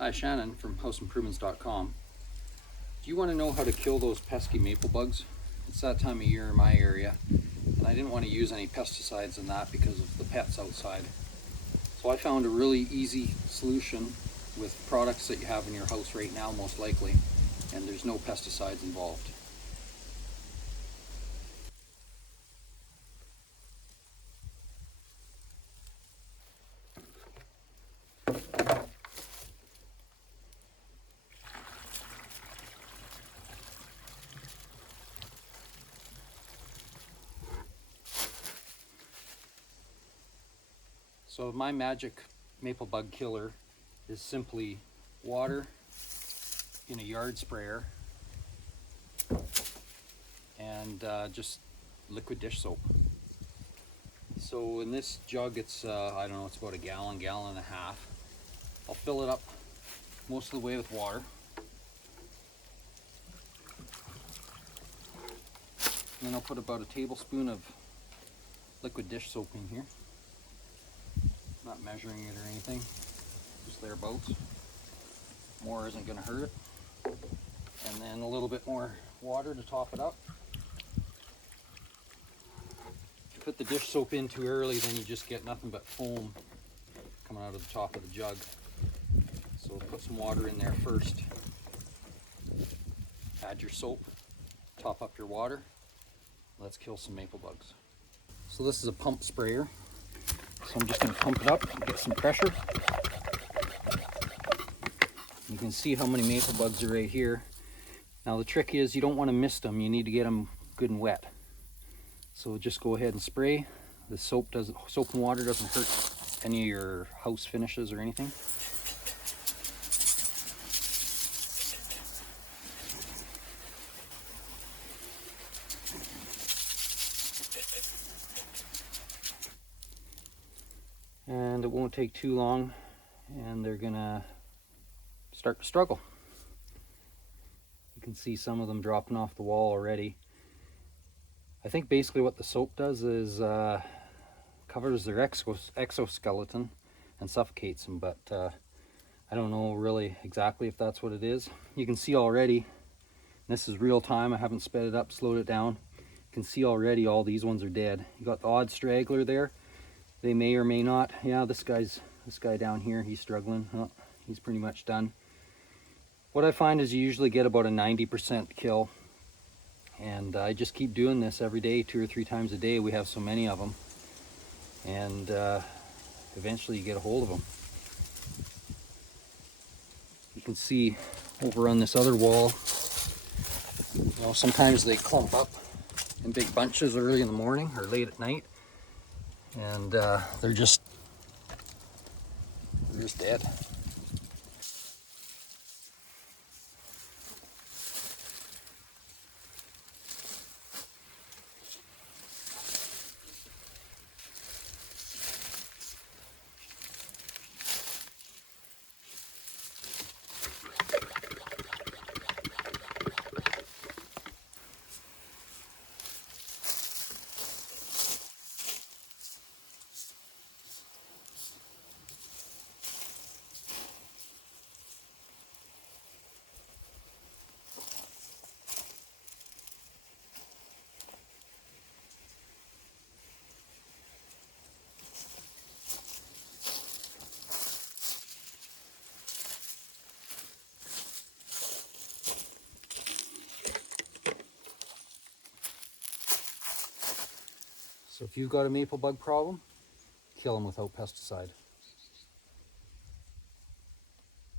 Hi, Shannon from houseimprovements.com. Do you want to know how to kill those pesky maple bugs? It's that time of year in my area, and I didn't want to use any pesticides in that because of the pets outside. So I found a really easy solution with products that you have in your house right now, most likely, and there's no pesticides involved. So my magic maple bug killer is simply water in a yard sprayer and just liquid dish soap. So in this jug it's, I don't know, it's about a gallon and a half. I'll fill it up most of the way with water. And then I'll put about a tablespoon of liquid dish soap in here. Not measuring it or anything, just thereabouts. More isn't going to hurt it. And then a little bit more water to top it up. If you put the dish soap in too early, then you just get nothing but foam coming out of the top of the jug. So put some water in there first. Add your soap, top up your water. Let's kill some maple bugs. So this is a pump sprayer. So I'm just going to pump it up and get some pressure. You can see how many maple bugs are right here. Now the trick is you don't want to mist them. You need to get them good and wet. So just go ahead and spray. The soap and water doesn't hurt any of your house finishes or anything. And it won't take too long and they're gonna start to struggle. You can see some of them dropping off the wall already. I think basically what the soap does is covers their exoskeleton and suffocates them, but I don't know really exactly if that's what it is. You can see already, this is real time, I haven't sped it up, slowed it down. You can see already all these ones are dead. You got the odd straggler there. They may or may not. Yeah, this guy down here, he's struggling. Oh, he's pretty much done. What I find is you usually get about a 90% kill. And I just keep doing this every day, 2 or 3 times a day. We have so many of them. And eventually you get a hold of them. You can see over on this other wall, you know, sometimes they clump up in big bunches early in the morning or late at night. And they're just dead. So if you've got a maple bug problem, kill them without pesticide.